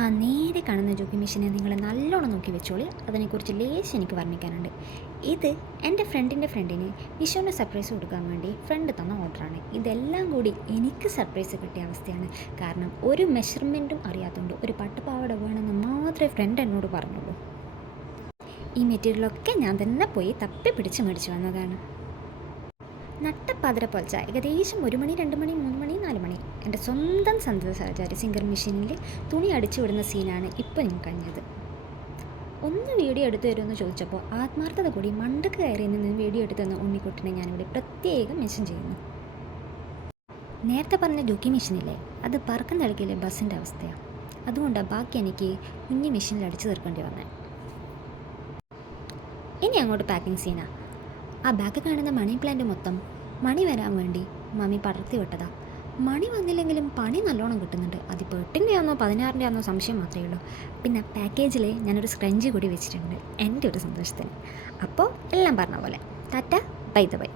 ആ നേരെ കാണുന്ന ജോക്കി മെഷീനെ നിങ്ങൾ നല്ലോണം നോക്കി വെച്ചോളി. അതിനെക്കുറിച്ച് ലേശം എനിക്ക് വർണ്ണിക്കാനുണ്ട്. ഇത് എൻ്റെ ഫ്രണ്ടിന് വിഷുവിന് സർപ്രൈസ് കൊടുക്കാൻ വേണ്ടി ഫ്രണ്ട് തന്ന ഓർഡറാണ്. ഇതെല്ലാം കൂടി എനിക്ക് സർപ്രൈസ് കിട്ടിയ അവസ്ഥയാണ്. കാരണം ഒരു മെഷർമെൻറ്റും അറിയാത്തതുകൊണ്ട് ഒരു പട്ടുപാവാട വേണമെന്ന് മാത്രമേ ഫ്രണ്ട് എന്നോട് പറഞ്ഞുള്ളൂ. ഈ മെറ്റീരിയലൊക്കെ ഞാൻ തന്നെ പോയി തപ്പി പിടിച്ച് മേടിച്ച് വന്നതാണ്. നട്ടപ്പാതിര പൊലച്ച ഏകദേശം 1 മണി 2 മണി 3 മണി 4 മണി എൻ്റെ സ്വന്തം സഹചാരി സിംഗർ മെഷീനിൽ തുണി അടിച്ചു വിടുന്ന സീനാണ് ഇപ്പോൾ എനിക്ക് കഴിഞ്ഞത്. ഒന്ന് വീഡിയോ എടുത്തു തരുമെന്ന് ചോദിച്ചപ്പോൾ ആത്മാർത്ഥത കൂടി മണ്ടക്ക് കയറി നിന്ന് വീഡിയോ എടുത്തു തന്ന ഉണ്ണിക്കുട്ടിനെ ഞാനിവിടെ പ്രത്യേകം മെൻഷൻ ചെയ്യുന്നു. നേരത്തെ പറഞ്ഞ ഡൂക്കി മെഷീനില്ലേ, അത് പറക്കം തളിക്കയിലെ ബസ്സിൻ്റെ അവസ്ഥയാണ്. അതുകൊണ്ടാണ് ബാക്കി എനിക്ക് കുഞ്ഞി മെഷീനിൽ അടിച്ചു തീർക്കേണ്ടി വന്നത്. ഇനി അങ്ങോട്ട് പാക്കിംഗ് സീനാണ്. ആ ബാക്ക് കാണുന്ന മണി പ്ലാന്റ് മൊത്തം മണി വരാൻ വേണ്ടി മമ്മി പടർത്തി വിട്ടതാ. മണി വന്നില്ലെങ്കിലും പണി നല്ലോണം കിട്ടുന്നുണ്ട്. അതിപ്പോൾ 8-ൻ്റെ ആണോ 16-ൻ്റെ ആണോ സംശയം മാത്രമേ ഉള്ളൂ. പിന്നെ പാക്കേജിൽ ഞാനൊരു സ്ക്രഞ്ച് കൂടി വെച്ചിട്ടുണ്ട് എൻ്റെ ഒരു സന്തോഷത്തിന്. അപ്പോൾ എല്ലാം പറഞ്ഞ പോലെ ടാറ്റ ബൈ ദ ബൈ.